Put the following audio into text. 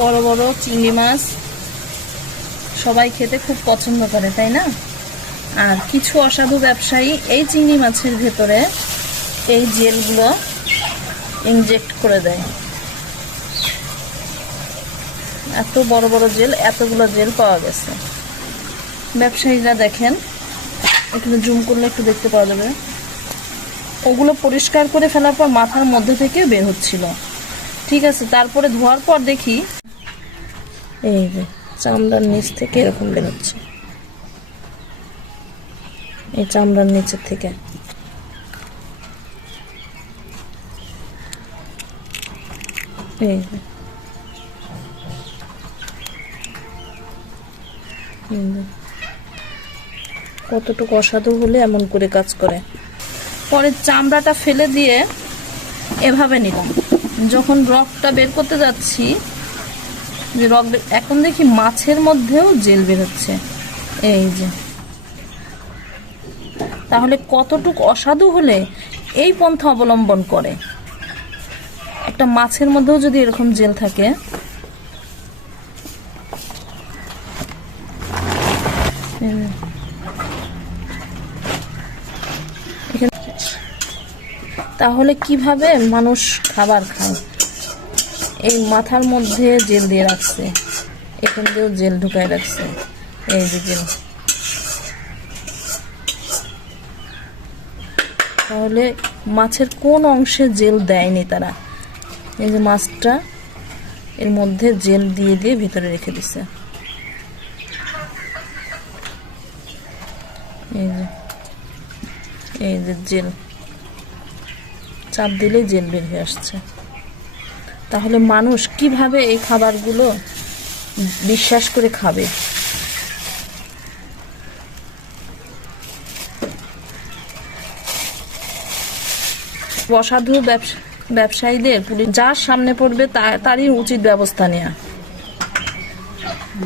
বড় বড় চিংড়ি মাছ সবাই খেতে খুব পছন্দ করে, তাই না? আর কিছু অসাধু ব্যবসায়ী এই চিংড়ি মাছের ভেতরে এই জেলগুলো ইনজেক্ট করে দেয়। এত বড় বড় জেল, এতগুলো জেল পাওয়া গেছে। ব্যবসায়ীরা দেখেন, এখানে জুম করলে একটু দেখতে পাওয়া যাবে, ওগুলো পরিষ্কার করে ফেলার পর মাথার মধ্যে থেকে বের হচ্ছিল। ঠিক আছে, তারপরে ধোয়ার পর দেখি এই যে চামড়ার নিচ থেকে এরকম বের হচ্ছে, এই চামড়ার নিচের থেকে। এই যে কতটুকু অসাধু হলে এমন করে কাজ করে। পরে চামড়াটা ফেলে দিয়ে এভাবে নিলাম, যখন রগটা বের করতে যাচ্ছি, যে রগ, এখন দেখি মাছের মধ্যেও জেল বের হচ্ছে। এই যে, তাহলে কতটুকু অসাধু হলে এই পন্থা অবলম্বন করে। একটা মাছের মধ্যেও যদি এরকম জেল থাকে, তাহলে কিভাবে মানুষ খাবার খায়? এই মাথার মধ্যে জেল দিয়ে রাখছে, এখান দিয়েও জেল ঢুকায় রাখছে। এই যে জেল, তাহলে মাছের কোন অংশে জেল দেয়নি তারা? এই যে মাছটা এর মধ্যে জেল দিয়ে দিয়ে ভিতরে রেখে দিছে। এই যে জেল, চাপ দিলেই জেল বের হয়ে আসছে। তাহলে মানুষ কিভাবে এই খাবারগুলো বিশ্বাস করে খাবে? অসাধু ব্যবসায়ীদের পুলিশ যার সামনে পড়বে তারই উচিত ব্যবস্থা নেওয়া।